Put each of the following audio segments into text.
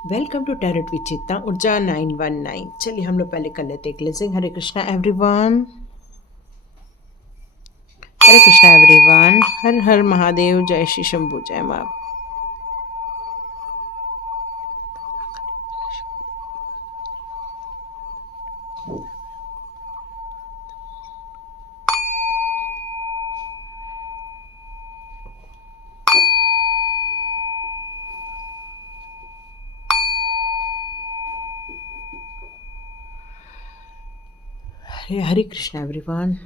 Welcome to tarot विचित्रा ऊर्जा 919। चलिए हम लोग पहले कर लेते हैं क्लेंजिंग। हरे कृष्णा एवरीवन, हरे कृष्णा एवरीवन, हर हर महादेव, जय श्री शंभू, जय माँ। हरे कृष्णा एवरीवन।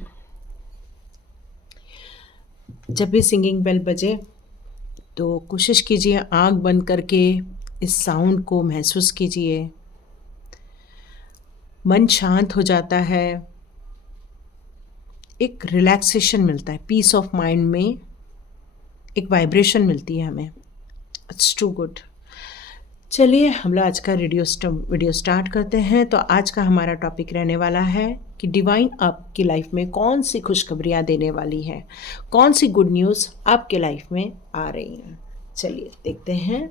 जब भी सिंगिंग बेल बजे तो कोशिश कीजिए आंख बंद करके इस साउंड को महसूस कीजिए। मन शांत हो जाता है, एक रिलैक्सेशन मिलता है, पीस ऑफ माइंड में एक वाइब्रेशन मिलती है हमें। It's too good. चलिए हम लोग आज का वीडियो स्टार्ट करते हैं। तो आज का हमारा टॉपिक रहने वाला है कि डिवाइन आपकी लाइफ में कौन सी खुशखबरियाँ देने वाली है, कौन सी गुड न्यूज़ आपके लाइफ में आ रही हैं। चलिए देखते हैं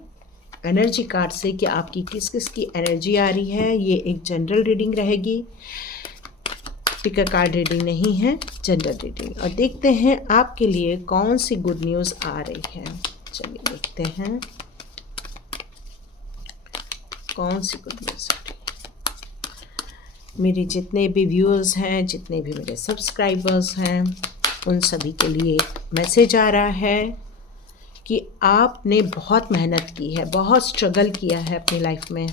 एनर्जी कार्ड से कि आपकी किस किस की एनर्जी आ रही है। ये एक जनरल रीडिंग रहेगी, पिक कार्ड रीडिंग नहीं है, जनरल रीडिंग। और देखते हैं आपके लिए कौन सी गुड न्यूज़ आ रही है। चलिए देखते हैं कौन सी गुड न्यूज़ आ रही है। मेरे जितने भी व्यूअर्स हैं, जितने भी मेरे सब्सक्राइबर्स हैं, उन सभी के लिए मैसेज आ रहा है कि आपने बहुत मेहनत की है, बहुत स्ट्रगल किया है अपनी लाइफ में।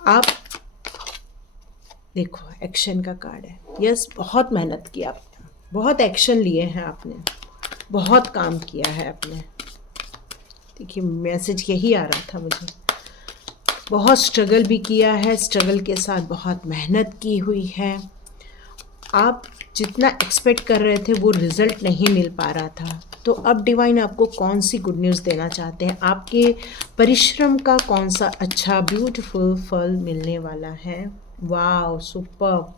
आप देखो एक्शन का कार्ड है। यस, बहुत मेहनत की आपने, बहुत एक्शन लिए हैं आपने, बहुत काम किया है आपने। देखिए मैसेज यही आ रहा था मुझे। बहुत स्ट्रगल भी किया है, स्ट्रगल के साथ बहुत मेहनत की हुई है। आप जितना एक्सपेक्ट कर रहे थे वो रिज़ल्ट नहीं मिल पा रहा था। तो अब डिवाइन आपको कौन सी गुड न्यूज़ देना चाहते हैं, आपके परिश्रम का कौन सा अच्छा ब्यूटीफुल फल मिलने वाला है। वाह सुपर।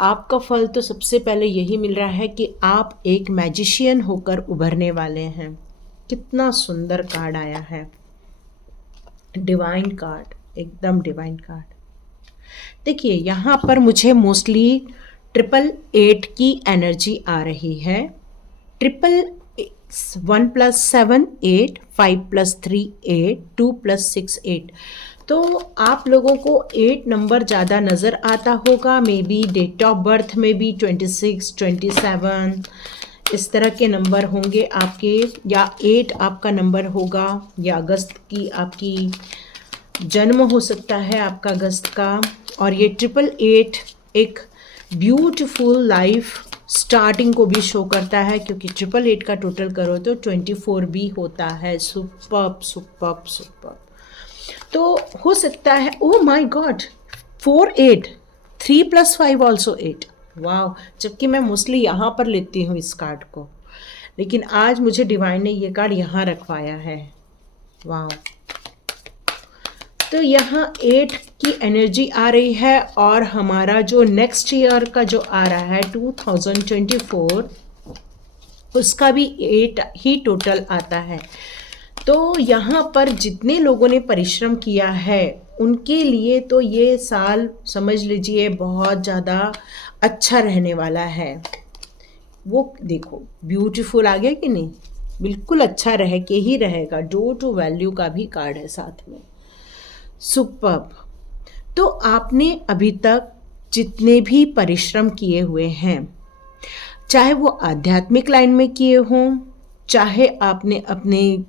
आपका फल तो सबसे पहले यही मिल रहा है कि आप एक मैजिशियन होकर उभरने वाले हैं। कितना सुंदर कार्ड आया है, डिवाइन कार्ड, एकदम डिवाइन कार्ड। देखिए यहाँ पर मुझे मोस्टली 888 की एनर्जी आ रही है। 1 + 7 8, 5 + 3 8, 2 + 6 8। तो आप लोगों को 8 नंबर ज़्यादा नज़र आता होगा। Maybe date of birth में भी 26, 27 इस तरह के नंबर होंगे आपके, या 8 आपका नंबर होगा, या अगस्त की आपकी जन्म हो सकता है आपका अगस्त का। और ये 888 एक ब्यूटीफुल लाइफ स्टार्टिंग को भी शो करता है, क्योंकि 888 का टोटल करो तो 24 भी होता है। Superb superb superb. तो हो सकता है, ओह माय गॉड, 4 8, 3 + 5 ऑल्सो 8। वाह, जबकि मैं मोस्टली यहाँ पर लेती हूँ इस कार्ड को, लेकिन आज मुझे डिवाइन ने ये कार्ड यहाँ रखवाया है। वाह। तो यहाँ 8 की एनर्जी आ रही है, और हमारा जो नेक्स्ट ईयर का जो आ रहा है 2024, उसका भी 8 ही टोटल आता है। तो यहाँ पर जितने लोगों ने परिश्रम किया है उनके लिए तो ये साल समझ लीजिए बहुत ज़्यादा अच्छा रहने वाला है। वो देखो ब्यूटीफुल आ गया कि नहीं, बिल्कुल अच्छा रह के ही रहेगा। डोर टू वैल्यू का भी कार्ड है साथ में। सुपर्ब। तो आपने अभी तक जितने भी परिश्रम किए हुए हैं, चाहे वो आध्यात्मिक लाइन में किए हों, चाहे आपने अपने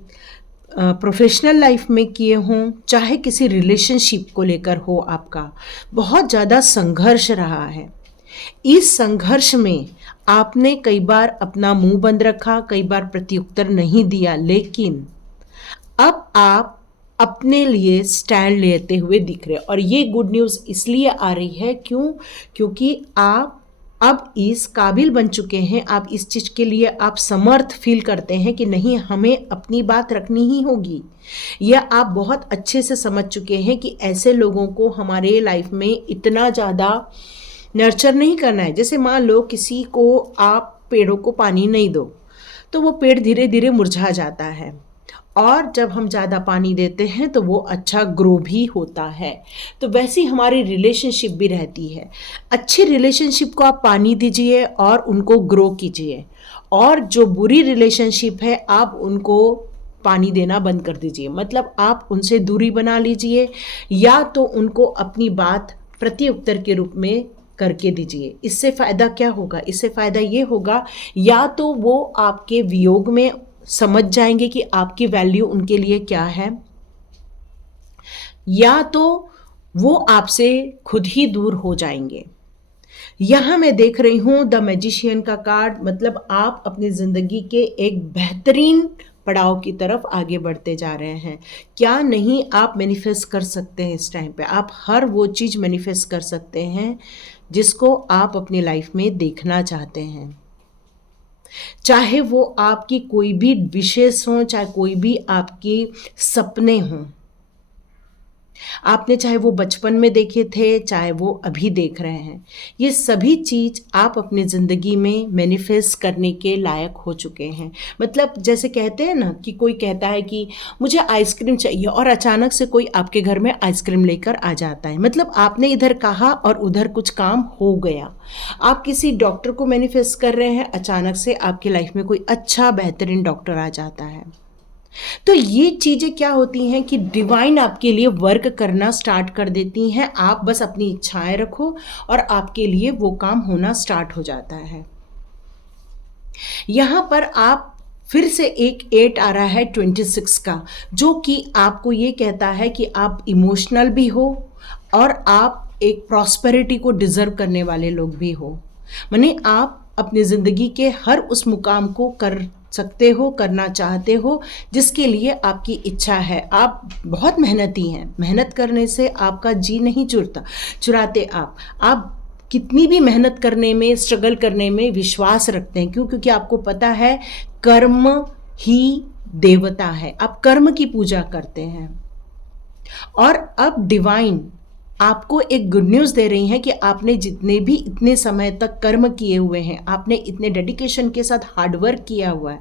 प्रोफेशनल लाइफ में किए हों, चाहे किसी रिलेशनशिप को लेकर हो, आपका बहुत ज़्यादा संघर्ष रहा है। इस संघर्ष में आपने कई बार अपना मुंह बंद रखा, कई बार प्रत्युत्तर नहीं दिया, लेकिन अब आप अपने लिए स्टैंड लेते हुए दिख रहे। और ये गुड न्यूज़ इसलिए आ रही है क्योंकि आप अब इस काबिल बन चुके हैं, आप इस चीज़ के लिए आप समर्थ फील करते हैं कि नहीं, हमें अपनी बात रखनी ही होगी। या आप बहुत अच्छे से समझ चुके हैं कि ऐसे लोगों को हमारे लाइफ में इतना ज़्यादा नर्चर नहीं करना है। जैसे मान लो किसी को आप पेड़ों को पानी नहीं दो तो वो पेड़ धीरे धीरे मुरझा जाता है, और जब हम ज़्यादा पानी देते हैं तो वो अच्छा ग्रो भी होता है। तो वैसी हमारी रिलेशनशिप भी रहती है। अच्छी रिलेशनशिप को आप पानी दीजिए और उनको ग्रो कीजिए, और जो बुरी रिलेशनशिप है आप उनको पानी देना बंद कर दीजिए, मतलब आप उनसे दूरी बना लीजिए, या तो उनको अपनी बात प्रत्युत्तर के रूप में करके दीजिए। इससे फ़ायदा क्या होगा? इससे फ़ायदा ये होगा, या तो वो आपके वियोग में समझ जाएंगे कि आपकी वैल्यू उनके लिए क्या है, या तो वो आपसे खुद ही दूर हो जाएंगे। यहाँ मैं देख रही हूँ द मैजिशियन का कार्ड, मतलब आप अपनी ज़िंदगी के एक बेहतरीन पड़ाव की तरफ आगे बढ़ते जा रहे हैं। क्या नहीं आप मैनिफेस्ट कर सकते हैं इस टाइम पे? आप हर वो चीज़ मैनिफेस्ट कर सकते हैं जिसको आप अपनी लाइफ में देखना चाहते हैं, चाहे वो आपकी कोई भी विशेष हो, चाहे कोई भी आपके सपने हों। आपने चाहे वो बचपन में देखे थे, चाहे वो अभी देख रहे हैं, ये सभी चीज़ आप अपनी ज़िंदगी में मैनिफेस्ट करने के लायक हो चुके हैं। मतलब जैसे कहते हैं ना कि कोई कहता है कि मुझे आइसक्रीम चाहिए, और अचानक से कोई आपके घर में आइसक्रीम लेकर आ जाता है, मतलब आपने इधर कहा और उधर कुछ काम हो गया। आप किसी डॉक्टर को मैनिफेस्ट कर रहे हैं, अचानक से आपकी लाइफ में कोई अच्छा बेहतरीन डॉक्टर आ जाता है। तो ये चीज़ें क्या होती हैं कि डिवाइन आपके लिए वर्क करना स्टार्ट कर देती हैं। आप बस अपनी इच्छाएं रखो और आपके लिए वो काम होना स्टार्ट हो जाता है। यहाँ पर आप फिर से एक 8 आ रहा है 26 का, जो कि आपको ये कहता है कि आप इमोशनल भी हो और आप एक प्रॉस्पेरिटी को डिज़र्व करने वाले लोग भी हो। माने आप अपनी ज़िंदगी के हर उस मुकाम को कर सकते हो, करना चाहते हो जिसके लिए आपकी इच्छा है। आप बहुत मेहनती हैं, मेहनत करने से आपका जी नहीं चुराते आप कितनी भी मेहनत करने में, स्ट्रगल करने में विश्वास रखते हैं। क्यों? क्योंकि आपको पता है कर्म ही देवता है, आप कर्म की पूजा करते हैं। और अब डिवाइन आपको एक गुड न्यूज़ दे रही हैं कि आपने जितने भी इतने समय तक कर्म किए हुए हैं, आपने इतने डेडिकेशन के साथ हार्डवर्क किया हुआ है,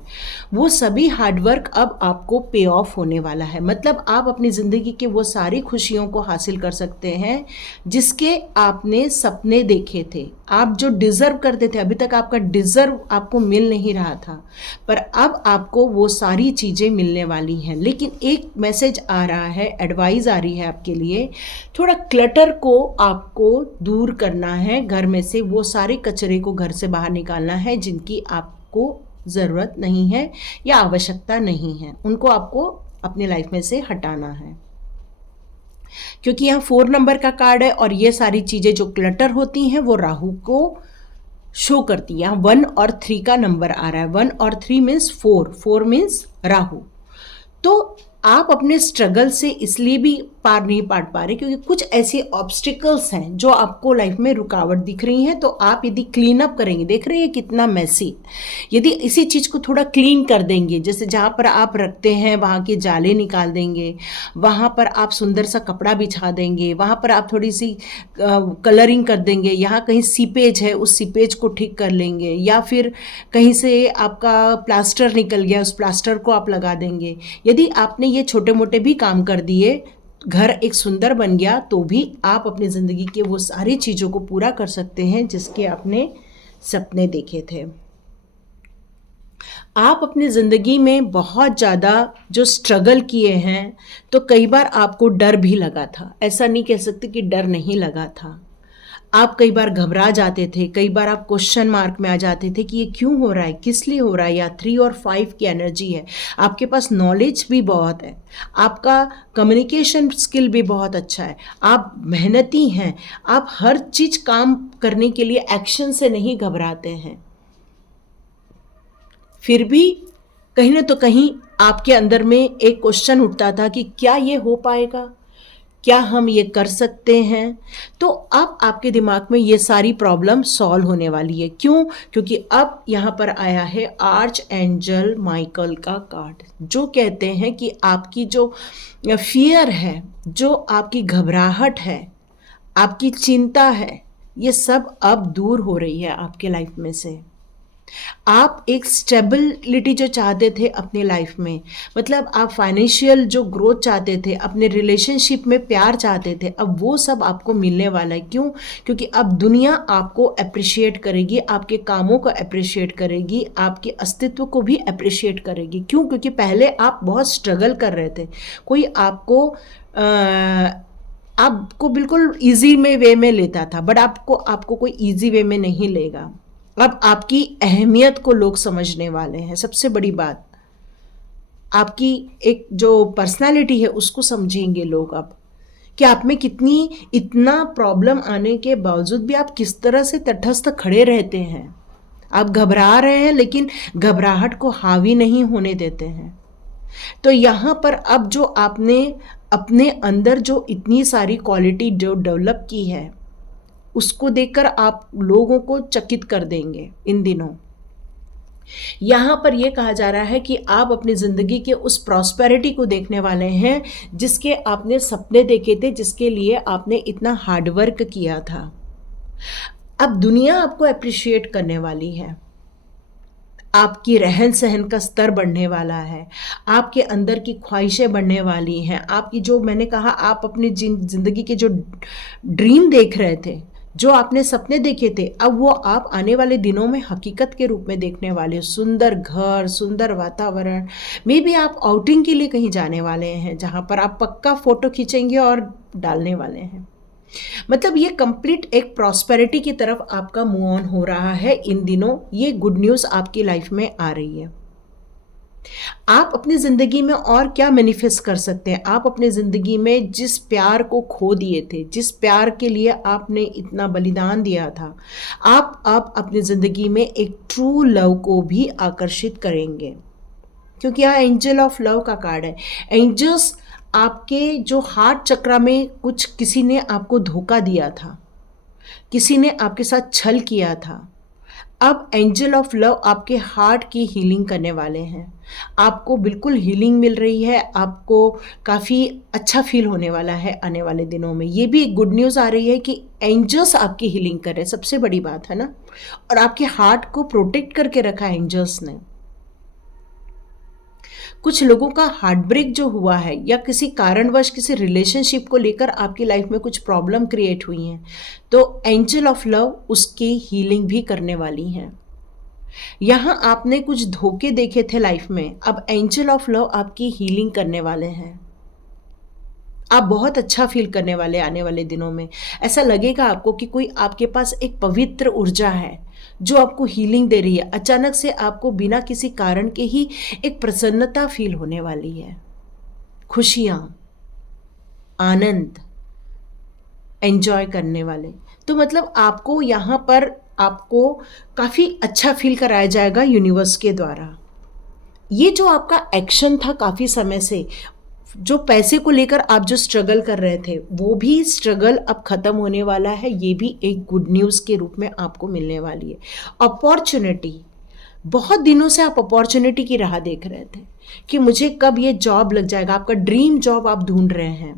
वो सभी हार्डवर्क अब आपको पे ऑफ होने वाला है। मतलब आप अपनी ज़िंदगी के वो सारी खुशियों को हासिल कर सकते हैं जिसके आपने सपने देखे थे, आप जो डिज़र्व करते थे। अभी तक आपका डिज़र्व आपको मिल नहीं रहा था, पर अब आपको वो सारी चीज़ें मिलने वाली हैं। लेकिन एक मैसेज आ रहा है, एडवाइस आ रही है आपके लिए, थोड़ा क्लटर को आपको दूर करना है। घर में से वो सारे कचरे को घर से बाहर निकालना है जिनकी आपको ज़रूरत नहीं है या आवश्यकता नहीं है, उनको आपको अपनी लाइफ में से हटाना है। क्योंकि यहाँ 4 नंबर का कार्ड है और ये सारी चीज़ें जो क्लटर होती हैं वो राहु को शो करती है। यहाँ 1 और 3 का नंबर आ रहा है। 1 और 3 मीन्स 4 मीन्स राहु। तो आप अपने स्ट्रगल से इसलिए भी पार नहीं पाट पा रहे क्योंकि कुछ ऐसे ऑब्स्टिकल्स हैं जो आपको लाइफ में रुकावट दिख रही हैं। तो आप यदि क्लीन अप करेंगे, देख रहे हैं कितना मैसी, यदि इसी चीज़ को थोड़ा क्लीन कर देंगे, जैसे जहाँ पर आप रखते हैं वहाँ के जाले निकाल देंगे, वहाँ पर आप सुंदर सा कपड़ा बिछा देंगे, वहाँ पर आप थोड़ी सी कलरिंग कर देंगे, यहाँ कहीं सीपेज है उस सीपेज को ठीक कर लेंगे, या फिर कहीं से आपका प्लास्टर निकल गया उस प्लास्टर को आप लगा देंगे। यदि आपने ये छोटे मोटे भी काम कर दिए, घर एक सुंदर बन गया, तो भी आप अपनी ज़िंदगी के वो सारी चीज़ों को पूरा कर सकते हैं जिसके आपने सपने देखे थे। आप अपनी ज़िंदगी में बहुत ज़्यादा जो स्ट्रगल किए हैं, तो कई बार आपको डर भी लगा था। ऐसा नहीं कह सकते कि डर नहीं लगा था। आप कई बार घबरा जाते थे, कई बार आप क्वेश्चन मार्क में आ जाते थे कि ये क्यों हो रहा है, किस लिए हो रहा है। या 3 और 5 की एनर्जी है। आपके पास नॉलेज भी बहुत है, आपका कम्युनिकेशन स्किल भी बहुत अच्छा है, आप मेहनती हैं, आप हर चीज़ काम करने के लिए एक्शन से नहीं घबराते हैं। फिर भी कहीं ना तो कहीं आपके अंदर में एक क्वेश्चन उठता था कि क्या ये हो पाएगा, क्या हम ये कर सकते हैं। तो अब आपके दिमाग में ये सारी प्रॉब्लम सॉल्व होने वाली है। क्यों? क्योंकि अब यहाँ पर आया है आर्च एंजल माइकल का कार्ड, जो कहते हैं कि आपकी जो फियर है, जो आपकी घबराहट है, आपकी चिंता है, ये सब अब दूर हो रही है आपके लाइफ में से। आप एक स्टेबिलिटी जो चाहते थे अपनी लाइफ में, मतलब आप फाइनेंशियल जो ग्रोथ चाहते थे, अपने रिलेशनशिप में प्यार चाहते थे, अब वो सब आपको मिलने वाला है। क्यों? क्योंकि अब दुनिया आपको अप्रिशिएट करेगी, आपके कामों को अप्रिशिएट करेगी, आपके अस्तित्व को भी अप्रिशिएट करेगी। क्यों? क्योंकि पहले आप बहुत स्ट्रगल कर रहे थे, कोई आपको बिल्कुल ईजी में वे में लेता था, बट आपको कोई ईजी वे में नहीं लेगा। अब आपकी अहमियत को लोग समझने वाले हैं। सबसे बड़ी बात, आपकी एक जो पर्सनालिटी है उसको समझेंगे लोग अब, कि आप में इतना प्रॉब्लम आने के बावजूद भी आप किस तरह से तटस्थ खड़े रहते हैं। आप घबरा रहे हैं लेकिन घबराहट को हावी नहीं होने देते हैं। तो यहाँ पर अब जो आपने अपने अंदर जो इतनी सारी क्वालिटी जो डेवलप की है, उसको देखकर आप लोगों को चकित कर देंगे इन दिनों। यहाँ पर यह कहा जा रहा है कि आप अपनी ज़िंदगी के उस प्रॉस्पेरिटी को देखने वाले हैं जिसके आपने सपने देखे थे, जिसके लिए आपने इतना हार्डवर्क किया था। अब दुनिया आपको अप्रिशिएट करने वाली है, आपकी रहन सहन का स्तर बढ़ने वाला है, आपके अंदर की ख्वाहिशें बढ़ने वाली हैं, आपकी जो मैंने कहा आप अपनी ज़िंदगी के जो ड्रीम देख रहे थे, जो आपने सपने देखे थे, अब वो आप आने वाले दिनों में हकीकत के रूप में देखने वाले हो। सुंदर घर, सुंदर वातावरण, मे बी आप आउटिंग के लिए कहीं जाने वाले हैं जहाँ पर आप पक्का फ़ोटो खींचेंगे और डालने वाले हैं। मतलब ये कंप्लीट एक प्रॉस्पेरिटी की तरफ आपका मूव ऑन हो रहा है इन दिनों। ये गुड न्यूज़ आपकी लाइफ में आ रही है। आप अपनी ज़िंदगी में और क्या मैनिफेस्ट कर सकते हैं? आप अपनी ज़िंदगी में जिस प्यार को खो दिए थे, जिस प्यार के लिए आपने इतना बलिदान दिया था, आप अपनी ज़िंदगी में एक ट्रू लव को भी आकर्षित करेंगे, क्योंकि यहाँ एंजल ऑफ लव का कार्ड है। एंजल्स आपके जो हार्ट चक्र में किसी ने आपको धोखा दिया था, किसी ने आपके साथ छल किया था, अब एंजल ऑफ लव आपके हार्ट की हीलिंग करने वाले हैं। आपको बिल्कुल हीलिंग मिल रही है, आपको काफ़ी अच्छा फील होने वाला है आने वाले दिनों में। ये भी एक गुड न्यूज़ आ रही है कि एंजल्स आपकी हीलिंग कर रहे हैं, सबसे बड़ी बात है ना। और आपके हार्ट को प्रोटेक्ट करके रखा है एंजल्स ने। कुछ लोगों का हार्ट ब्रेक जो हुआ है, या किसी कारणवश किसी रिलेशनशिप को लेकर आपकी लाइफ में कुछ प्रॉब्लम क्रिएट हुई हैं, तो एंजल ऑफ लव उसकी हीलिंग भी करने वाली हैं। यहाँ आपने कुछ धोखे देखे थे लाइफ में, अब एंजल ऑफ लव आपकी हीलिंग करने वाले हैं। आप बहुत अच्छा फील करने वाले आने वाले दिनों में। ऐसा लगेगा आपको कि कोई आपके पास एक पवित्र ऊर्जा है जो आपको हीलिंग दे रही है। अचानक से आपको बिना किसी कारण के ही एक प्रसन्नता फील होने वाली है, खुशियाँ, आनंद एंजॉय करने वाले। तो मतलब आपको यहाँ पर आपको काफ़ी अच्छा फील कराया जाएगा यूनिवर्स के द्वारा। ये जो आपका एक्शन था काफ़ी समय से, जो पैसे को लेकर आप जो स्ट्रगल कर रहे थे, वो भी स्ट्रगल अब ख़त्म होने वाला है। ये भी एक गुड न्यूज़ के रूप में आपको मिलने वाली है। अपॉर्चुनिटी, बहुत दिनों से आप अपॉर्चुनिटी की राह देख रहे थे कि मुझे कब ये जॉब लग जाएगा। आपका ड्रीम जॉब आप ढूंढ रहे हैं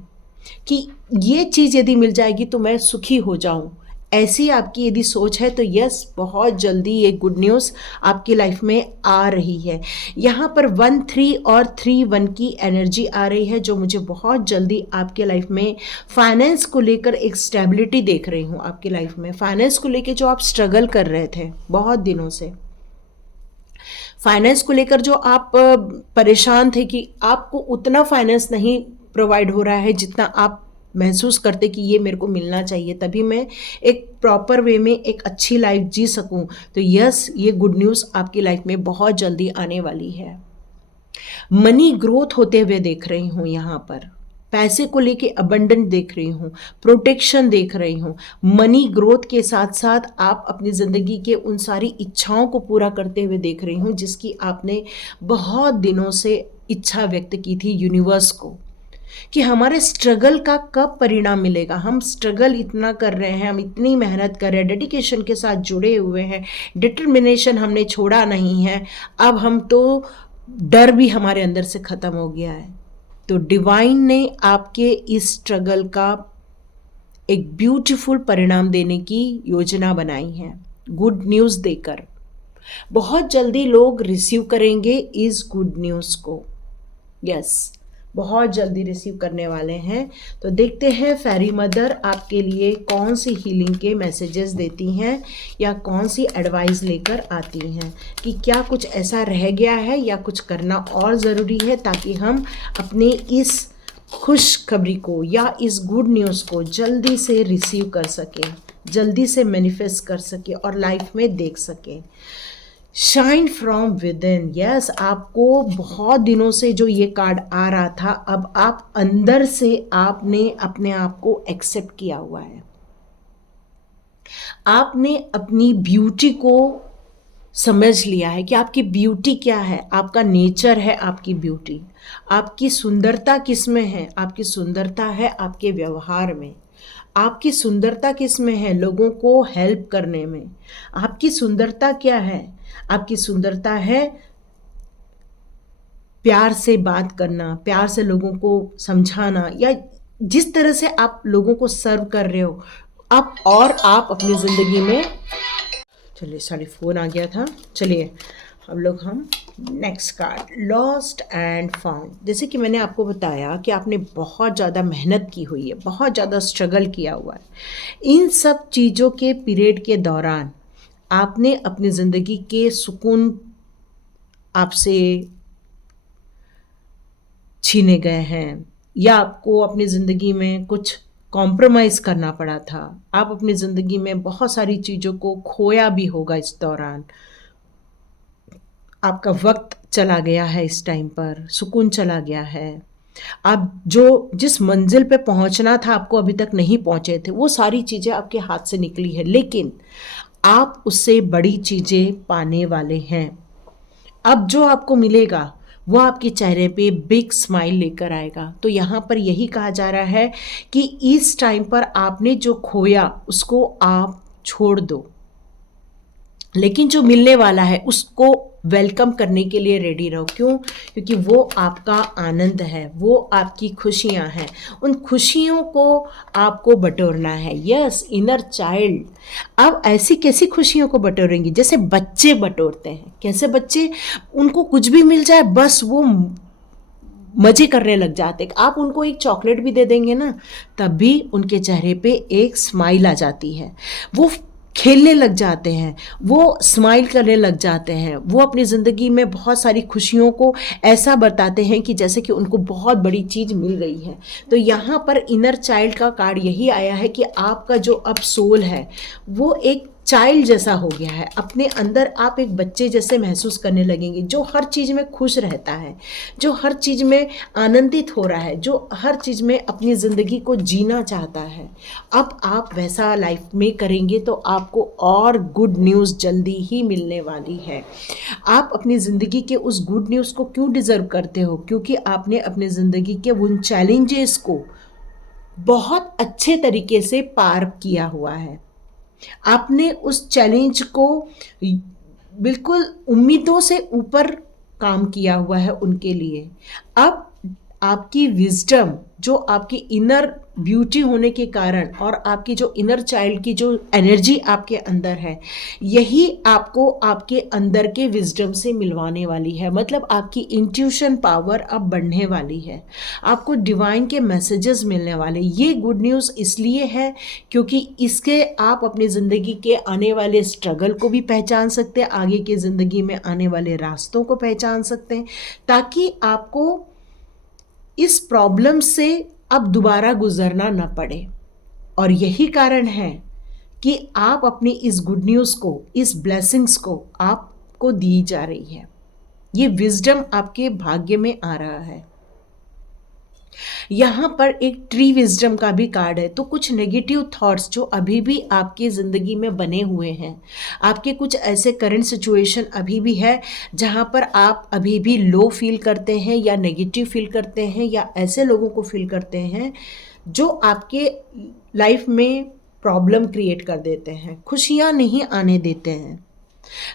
कि ये चीज़ यदि मिल जाएगी तो मैं सुखी हो जाऊं। ऐसी आपकी यदि सोच है तो यस, बहुत जल्दी ये गुड न्यूज़ आपकी लाइफ में आ रही है। यहाँ पर 1-3 और 3-1 की एनर्जी आ रही है, जो मुझे बहुत जल्दी आपके लाइफ में फाइनेंस को लेकर एक स्टेबिलिटी देख रही हूँ। आपकी लाइफ में फाइनेंस को लेकर जो आप स्ट्रगल कर रहे थे बहुत दिनों से, फाइनेंस को लेकर जो आप परेशान थे कि आपको उतना फाइनेंस नहीं प्रोवाइड हो रहा है जितना आप महसूस करते कि ये मेरे को मिलना चाहिए, तभी मैं एक प्रॉपर वे में एक अच्छी लाइफ जी सकूं, तो यस, ये गुड न्यूज़ आपकी लाइफ में बहुत जल्दी आने वाली है। मनी ग्रोथ होते हुए देख रही हूँ यहाँ पर, पैसे को लेके अबंडेंट देख रही हूँ, प्रोटेक्शन देख रही हूँ। मनी ग्रोथ के साथ साथ आप अपनी ज़िंदगी के उन सारी इच्छाओं को पूरा करते हुए देख रही हूँ जिसकी आपने बहुत दिनों से इच्छा व्यक्त की थी यूनिवर्स को, कि हमारे स्ट्रगल का कब परिणाम मिलेगा। हम स्ट्रगल इतना कर रहे हैं, हम इतनी मेहनत कर रहे हैं, डेडिकेशन के साथ जुड़े हुए हैं, डिटर्मिनेशन हमने छोड़ा नहीं है। अब हम तो डर भी हमारे अंदर से ख़त्म हो गया है। तो डिवाइन ने आपके इस स्ट्रगल का एक ब्यूटीफुल परिणाम देने की योजना बनाई है, गुड न्यूज़ देकर। बहुत जल्दी लोग रिसीव करेंगे इस गुड न्यूज़ को। यस, बहुत जल्दी रिसीव करने वाले हैं। तो देखते हैं फेरी मदर आपके लिए कौन सी हीलिंग के मैसेजेस देती हैं या कौन सी एडवाइस लेकर आती हैं, कि क्या कुछ ऐसा रह गया है या कुछ करना और ज़रूरी है ताकि हम अपने इस खुशखबरी को या इस गुड न्यूज़ को जल्दी से रिसीव कर सकें, जल्दी से मैनिफेस्ट कर सकें और लाइफ में देख सकें। Shine from with in. Yes, आपको बहुत दिनों से जो ये कार्ड आ रहा था, अब आप अंदर से आपने अपने आप को एक्सेप्ट किया हुआ है। आपने अपनी ब्यूटी को समझ लिया है कि आपकी ब्यूटी क्या है, आपका नेचर है आपकी ब्यूटी। आपकी सुंदरता किस में है? आपकी सुंदरता है आपके व्यवहार में। आपकी सुंदरता किस में है? लोगों को हेल्प करने में। आपकी सुंदरता क्या है? आपकी सुंदरता है प्यार से बात करना, प्यार से लोगों को समझाना, या जिस तरह से आप लोगों को सर्व कर रहे हो आप, और आप अपनी ज़िंदगी में। चलिए, साढ़े फ़ोन आ गया था। चलिए हम next card, lost and found. जैसे कि मैंने आपको बताया कि आपने बहुत ज़्यादा मेहनत की हुई है, बहुत ज़्यादा स्ट्रगल किया हुआ है। इन सब चीज़ों के पीरियड के दौरान आपने अपनी ज़िंदगी के सुकून आपसे छीने गए हैं, या आपको अपनी ज़िंदगी में कुछ कॉम्प्रोमाइज़ करना पड़ा था। आप अपनी ज़िंदगी में बहुत सारी चीज़ों को खोया भी होगा इस दौरान। आपका वक्त चला गया है, इस टाइम पर सुकून चला गया है। आप जिस मंजिल पे पहुंचना था आपको अभी तक नहीं पहुंचे थे, वो सारी चीज़ें आपके हाथ से निकली है, लेकिन आप उससे बड़ी चीज़ें पाने वाले हैं। अब जो आपको मिलेगा वो आपके चेहरे पे बिग स्माइल लेकर आएगा। तो यहाँ पर यही कहा जा रहा है कि इस टाइम पर आपने जो खोया उसको आप छोड़ दो, लेकिन जो मिलने वाला है उसको वेलकम करने के लिए रेडी रहो। क्यों? क्योंकि वो आपका आनंद है, वो आपकी खुशियाँ हैं। उन खुशियों को आपको बटोरना है। Yes, inner child. अब ऐसी कैसी खुशियों को बटोरेंगी? जैसे बच्चे बटोरते हैं। कैसे बच्चे? उनको कुछ भी मिल जाए बस वो मजे करने लग जाते। आप उनको एक चॉकलेट भी दे देंगे ना, तब भी उनके चेहरे पे एक स्माइल आ जाती है। वो खेलने लग जाते हैं, वो स्माइल करने लग जाते हैं, वो अपनी ज़िंदगी में बहुत सारी खुशियों को ऐसा बरताते हैं कि जैसे कि उनको बहुत बड़ी चीज़ मिल गई है। तो यहाँ पर इनर चाइल्ड का कार्ड यही आया है कि आपका जो अब सोल है वो एक चाइल्ड जैसा हो गया है। अपने अंदर आप एक बच्चे जैसे महसूस करने लगेंगे, जो हर चीज़ में खुश रहता है, जो हर चीज़ में आनंदित हो रहा है, जो हर चीज़ में अपनी ज़िंदगी को जीना चाहता है। अब आप वैसा लाइफ में करेंगे तो आपको और गुड न्यूज़ जल्दी ही मिलने वाली है। आप अपनी ज़िंदगी के उस गुड न्यूज़ को क्यों डिज़र्व करते हो? क्योंकि आपने अपनी ज़िंदगी के उन चैलेंजेस को बहुत अच्छे तरीके से पार किया हुआ है। आपने उस चैलेंज को बिल्कुल उम्मीदों से ऊपर काम किया हुआ है उनके लिए। अब आपकी विजडम, जो आपकी इनर ब्यूटी होने के कारण और आपकी जो इनर चाइल्ड की जो एनर्जी आपके अंदर है, यही आपको आपके अंदर के विजडम से मिलवाने वाली है। मतलब आपकी इंट्यूशन पावर अब बढ़ने वाली है, आपको डिवाइन के मैसेजेस मिलने वाले। ये गुड न्यूज़ इसलिए है क्योंकि इसके आप अपनी ज़िंदगी के आने वाले स्ट्रगल को भी पहचान सकते हैं, आगे की ज़िंदगी में आने वाले रास्तों को पहचान सकते हैं, ताकि आपको इस प्रॉब्लम से अब दोबारा गुजरना न पड़े। और यही कारण है कि आप अपनी इस गुड न्यूज़ को, इस ब्लेसिंग्स को आपको दी जा रही है। ये विजडम आपके भाग्य में आ रहा है। यहाँ पर एक ट्री विजडम का भी कार्ड है। तो कुछ नेगेटिव थॉट्स जो अभी भी आपकी ज़िंदगी में बने हुए हैं, आपके कुछ ऐसे करंट सिचुएशन अभी भी है जहाँ पर आप अभी भी लो फील करते हैं या नेगेटिव फील करते हैं, या ऐसे लोगों को फील करते हैं जो आपके लाइफ में प्रॉब्लम क्रिएट कर देते हैं, खुशियाँ नहीं आने देते हैं।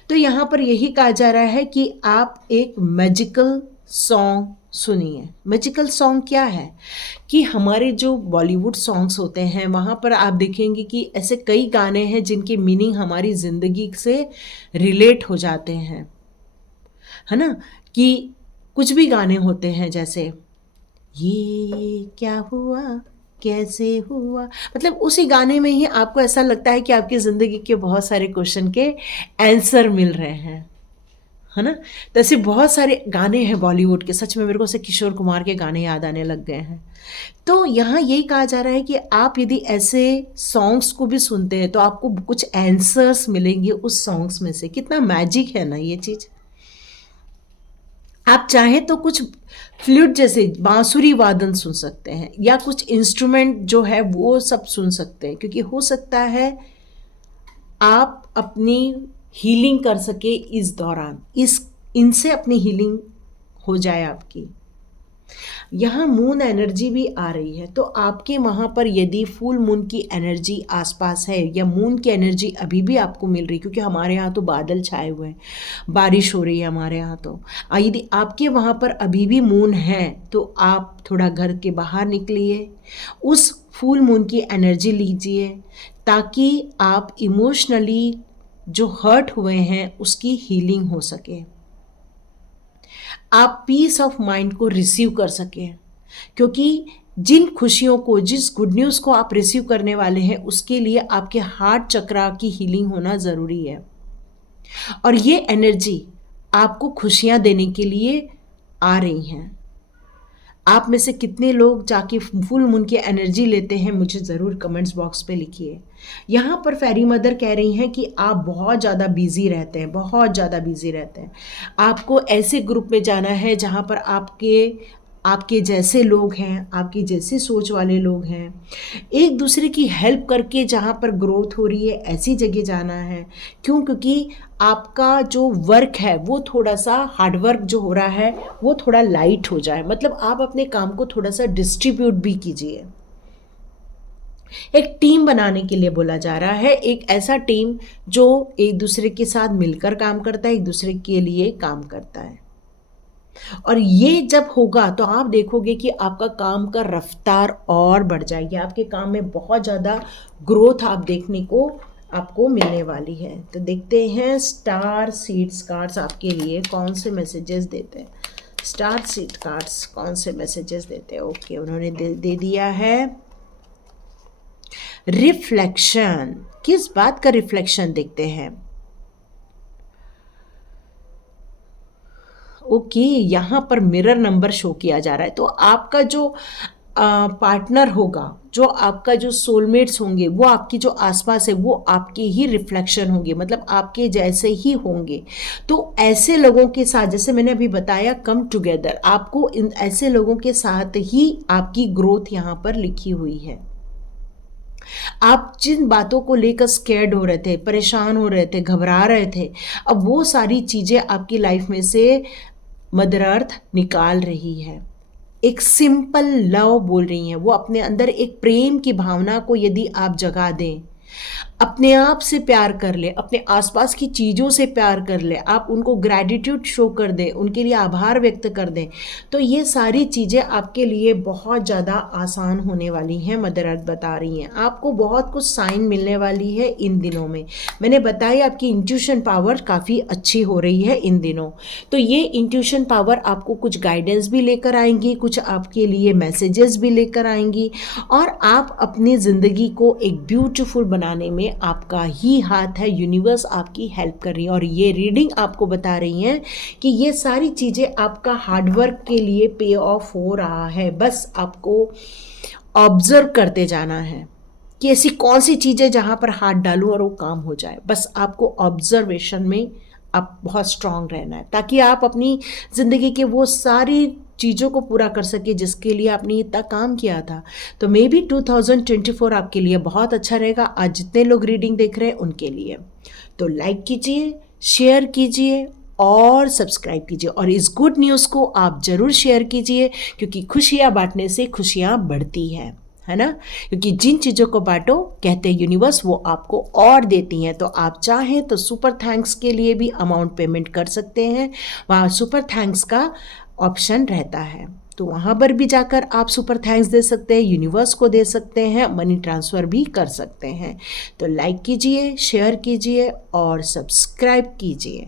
तो यहाँ पर यही कहा जा रहा है कि आप एक मैजिकल सॉन्ग सुनिए। मैजिकल सॉन्ग क्या है कि हमारे जो बॉलीवुड सॉन्ग्स होते हैं वहाँ पर आप देखेंगे कि ऐसे कई गाने हैं जिनके मीनिंग हमारी ज़िंदगी से रिलेट हो जाते हैं, है ना? कि कुछ भी गाने होते हैं जैसे ये क्या हुआ, कैसे हुआ, मतलब उसी गाने में ही आपको ऐसा लगता है कि आपकी ज़िंदगी के बहुत सारे क्वेश्चन के आंसर मिल रहे हैं, है ना? तो ऐसे बहुत सारे गाने हैं बॉलीवुड के, सच में मेरे को ऐसे किशोर कुमार के गाने याद आने लग गए हैं। तो यहाँ यही कहा जा रहा है कि आप यदि ऐसे सॉन्ग्स को भी सुनते हैं तो आपको कुछ आंसर्स मिलेंगे उस सॉन्ग्स में से। कितना मैजिक है ना ये चीज़। आप चाहें तो कुछ फ्लूट जैसे बांसुरी वादन सुन सकते हैं या कुछ इंस्ट्रूमेंट जो है वो सब सुन सकते हैं, क्योंकि हो सकता है आप अपनी हीलिंग कर सके इस दौरान, इनसे अपनी हीलिंग हो जाए आपकी। यहाँ मून एनर्जी भी आ रही है, तो आपके वहाँ पर यदि फुल मून की एनर्जी आसपास है या मून की एनर्जी अभी भी आपको मिल रही, क्योंकि हमारे यहाँ तो बादल छाए हुए हैं, बारिश हो रही है हमारे यहाँ तो, यदि आपके वहाँ पर अभी भी मून है तो आप थोड़ा घर के बाहर निकलिए, उस फुल मून की एनर्जी लीजिए, ताकि आप इमोशनली जो हर्ट हुए हैं उसकी हीलिंग हो सके, आप पीस ऑफ माइंड को रिसीव कर सकें। क्योंकि जिन खुशियों को, जिस गुड न्यूज़ को आप रिसीव करने वाले हैं उसके लिए आपके हार्ट चक्रा की हीलिंग होना ज़रूरी है। और ये एनर्जी आपको खुशियाँ देने के लिए आ रही हैं। आप में से कितने लोग जाके फुल मून की एनर्जी लेते हैं, मुझे ज़रूर कमेंट्स बॉक्स पे लिखिए। यहाँ पर फेरी मदर कह रही हैं कि आप बहुत ज़्यादा बिजी रहते हैं, बहुत ज़्यादा बिजी रहते हैं। आपको ऐसे ग्रुप में जाना है जहाँ पर आपके जैसे लोग हैं, आपकी जैसी सोच वाले लोग हैं, एक दूसरे की हेल्प करके जहाँ पर ग्रोथ हो रही है ऐसी जगह जाना है। क्यों? क्योंकि आपका जो वर्क है वो थोड़ा सा हार्ड वर्क जो हो रहा है वो थोड़ा लाइट हो जाए, मतलब आप अपने काम को थोड़ा सा डिस्ट्रीब्यूट भी कीजिए। एक टीम बनाने के लिए बोला जा रहा है, एक ऐसा टीम जो एक दूसरे के साथ मिलकर काम करता है, एक दूसरे के लिए काम करता है। और ये जब होगा तो आप देखोगे कि आपका काम का रफ्तार और बढ़ जाएगी, आपके काम में बहुत ज़्यादा ग्रोथ आप देखने को आपको मिलने वाली है। तो देखते हैं स्टार सीड्स कार्ड्स आपके लिए कौन से मैसेजेस देते हैं। स्टार सीड कार्ड्स कौन से मैसेजेस देते हैं? ओके, उन्होंने दे दिया है रिफ्लेक्शन। किस बात का रिफ्लेक्शन देखते हैं? ओके, यहाँ पर मिरर नंबर शो किया जा रहा है। तो आपका जो पार्टनर होगा, जो आपका जो सोलमेट्स होंगे, वो आपकी जो आसपास है वो आपके ही रिफ्लेक्शन होंगे, मतलब आपके जैसे ही होंगे। तो ऐसे लोगों के साथ, जैसे मैंने अभी बताया, कम टुगेदर, आपको इन ऐसे लोगों के साथ ही आपकी ग्रोथ यहाँ पर लिखी हुई है। आप जिन बातों को लेकर स्कैर्ड हो रहे थे, परेशान हो रहे थे, घबरा रहे थे, अब वो सारी चीज़ें आपकी लाइफ में से मदर अर्थ निकाल रही है। एक सिंपल लव बोल रही हैं वो, अपने अंदर एक प्रेम की भावना को यदि आप जगा दें, अपने आप से प्यार कर ले, अपने आसपास की चीज़ों से प्यार कर ले, आप उनको ग्रैटिट्यूड शो कर दें, उनके लिए आभार व्यक्त कर दें, तो ये सारी चीज़ें आपके लिए बहुत ज़्यादा आसान होने वाली हैं। मदर अर्थ बता रही हैं आपको बहुत कुछ साइन मिलने वाली है इन दिनों में। मैंने बताया आपकी इंट्यूशन पावर काफ़ी अच्छी हो रही है इन दिनों। तो ये इंट्यूशन पावर आपको कुछ गाइडेंस भी लेकर आएंगी, कुछ आपके लिए मैसेजेस भी लेकर आएंगी, और आप अपनी ज़िंदगी को एक ब्यूटीफुल बनाने में आपका ही हाथ है। यूनिवर्स आपकी हेल्प कर रही है, और ये रीडिंग आपको बता रही हैं कि ये सारी चीज़ें आपका हार्डवर्क के लिए पे ऑफ हो रहा है। बस आपको ऑब्जर्व करते जाना है कि ऐसी कौन सी चीज़ें जहाँ पर हाथ डालूं और वो काम हो जाए। बस आपको ऑब्जर्वेशन में आप बहुत स्ट्रांग रहना है, ताकि आप अपनी ज़िंदगी के वो सारी चीज़ों को पूरा कर सके जिसके लिए आपने इतना काम किया था। तो मे बी 2024 आपके लिए बहुत अच्छा रहेगा। आज जितने लोग रीडिंग देख रहे हैं उनके लिए तो लाइक कीजिए, शेयर कीजिए और सब्सक्राइब कीजिए, और इस गुड न्यूज़ को आप ज़रूर शेयर कीजिए, क्योंकि खुशियाँ बांटने से खुशियाँ बढ़ती है ना। क्योंकि जिन चीज़ों को बांटो, कहते हैं यूनिवर्स, वो आपको और देती हैं। तो आप चाहें तो सुपर थैंक्स के लिए भी अमाउंट पेमेंट कर सकते हैं। वहाँ सुपर थैंक्स का ऑप्शन रहता है। तो वहाँ पर भी जाकर आप सुपर थैंक्स दे सकते हैं, यूनिवर्स को दे सकते हैं, मनी ट्रांसफ़र भी कर सकते हैं। तो लाइक कीजिए, शेयर कीजिए और सब्सक्राइब कीजिए।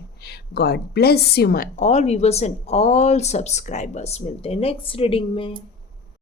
God bless you my all viewers and all subscribers. मिलते हैं नेक्स्ट रीडिंग में।